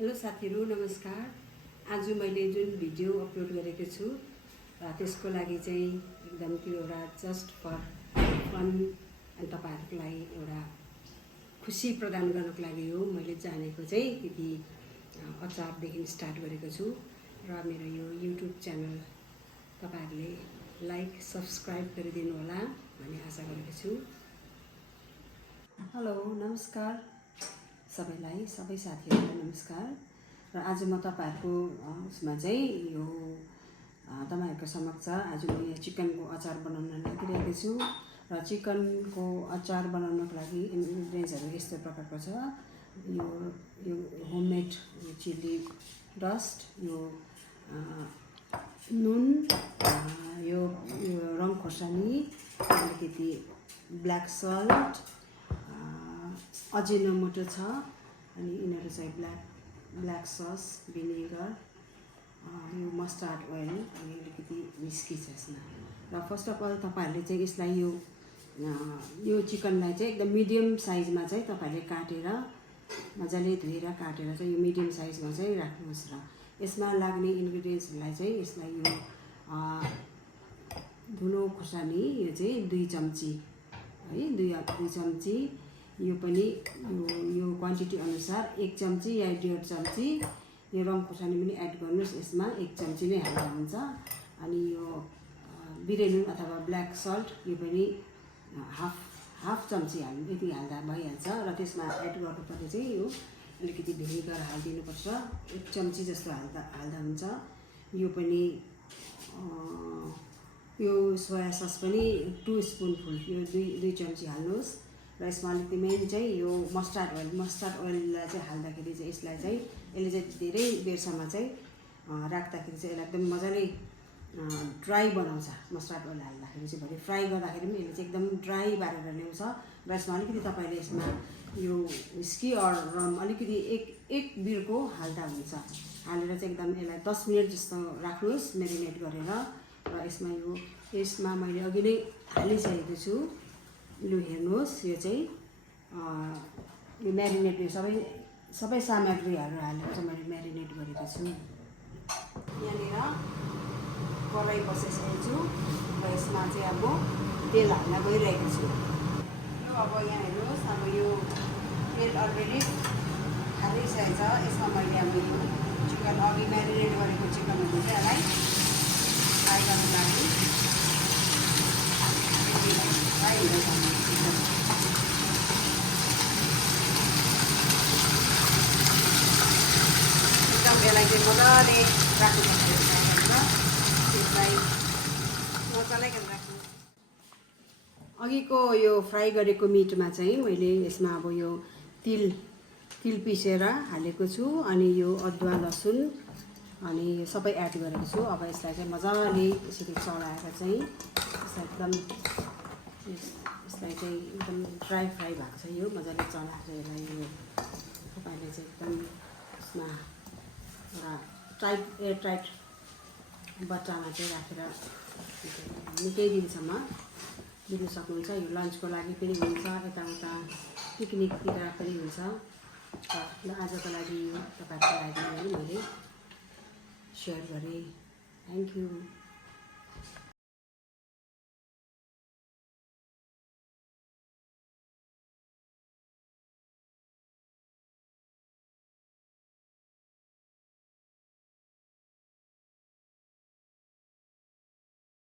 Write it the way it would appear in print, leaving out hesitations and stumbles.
Hello साथीहरु, नमस्कार। आज मैले जुन भिडियो अपलोड गरेको छु त्यसको लागि चाहिँ एकदम त्यो एउटा जस्ट फर फन अनि तपाईहरुको लागि एउटा खुसी प्रदान गर्नको लागि हो। मैले जानेको चाहिँ त्यति अचारदेखि स्टार्ट गरेको छु र मेरो यो युट्युब च्यानल तपाईहरुले लाइक सब्स्क्राइब गरिदिनु होला भन्ने आशा गरेको छु। हेलो, नमस्कार सबैलाई, सबै साथीहरुलाई नमस्कार। र आज म तपाईहरुको उसमा चाहिँ यो तपाईहरुको समक्ष आज म यहाँ चिकनको अचार बनाउन लागिरहेको छु। र चिकनको अचार बनाउनको लागि इन्ग्रेडियन्ट्सहरु यस्तो प्रकारको छ। यो होममेड चिली डस्ट, यो नुन, यो रङ खोर्सानी, अलिकति ब्ल्याक सल्ट, अजिनोमोटो छ, अनि यिनीहरु चाहिँ ब्ल्याक सस, भिनेगर, यो मस्टर्ड ओइल, अनि अलिकति विस्की छ यसमा। र फर्स्ट अफ अल तपाईहरुले चाहिँ यसलाई यो चिकनलाई चाहिँ एकदम मिडियम साइजमा चाहिँ तपाईहरुले काटेर मजाले धोएर काटेर चाहिँ यो मिडियम साइजमा चाहिँ राख्नुहोस्। र यसमा लाग्ने इन्ग्रेडियन्ट्सहरुलाई चाहिँ यसलाई यो धुलो खोर्सानी यो चाहिँ 2 चम्ची है, 2 चम्ची, यो पनि यो क्वान्टिटी अनुसार 1 चम्ची या 1.5 चम्ची यो रङ खोर्सानी पनि एड गर्नुस्। यसमा 1 चम्ची नै हाल्दा हुन्छ। अनि यो बिरेनुन अथवा ब्ल्याक सल्ट यो पनि हाफ चम्ची हाल्नु, यति हाल्दा भइहाल्छ। र त्यसमा एड गर्नुपर्ने चाहिँ यो अलिकति भिनेगर हालिदिनुपर्छ, 1 चम्ची जस्तो हाल्दा हुन्छ। यो पनि यो सोया सस पनि 2 स्पुनफुल, यो 2 चम्ची हाल्नुहोस्। र यसमा अलिकति मेन चाहिँ यो मस्टर्ड ओइललाई चाहिँ हाल्दाखेरि चाहिँ यसले चाहिँ धेरै बेरसम्म चाहिँ राख्दाखेरि चाहिँ यसलाई एकदम मजाले ड्राई बनाउँछ। मस्टर्ड ओइल हाल्दाखेरि चाहिँ भरे फ्राई गर्दाखेरि पनि यसले चाहिँ एकदम ड्राई पारेर ल्याउँछ। र यसमा अलिकति तपाईले यसमा यो विस्की अर रम अलिकति एक बिर्को हाल्दा हुन्छ। हालेर चाहिँ एकदम यसलाई 10 मिनेट जस्तो राख्नुहोस् मेरिनेट गरेर। र यसमा मैले अघि नै हालिसकेको छु। लु हेर्नुहोस्, यो चाहिँ यो म्यारिनेट सबै सामग्रीहरू हालेर चाहिँ मैले म्यारिनेट गरेको छु। यहाँनिर कराई बसाइसकेको छु र यसमा चाहिँ अब तेल हाल्न गइरहेको छु। यो अब यहाँ हेर्नुहोस्, अब यो तेल अलरेडी हालिसकेको छ। यसमा मैले अब यो चिकन अघि म्यारिनेट गरेको चिकनहरू चाहिँ यसलाई फ्राई गर्नु लागि फ्राई हुँदैछ। एकदम यसलाई चाहिँ मजाले राख्नुपर्छ। यसलाई नचलाइकन राख्नु। अघिको यो फ्राई गरेको मिटमा चाहिँ मैले यसमा अब यो तिल पिसेर हालेको छु। अनि यो अदुवा लसुन अनि यो सबै एड गरेको छु। अब यसलाई चाहिँ मजाले यसरी चलाएर चाहिँ यसलाई चाहिँ एकदम ड्राई फ्राई भएको छ। यो मजाले चलाएर यसलाई यो तपाईले चाहिँ एकदम यसमा एउटा एयरटाइट बट्टामा चाहिँ राखेर निकै दिनसम्म दिनु सक्नुहुन्छ। यो लन्चको लागि पनि हुन्छ, यताउता पिकनिकतिर पनि हुन्छ। र आजको लागि यो तपाईहरुको लागि मैले सेयर गरेँ। Thank you.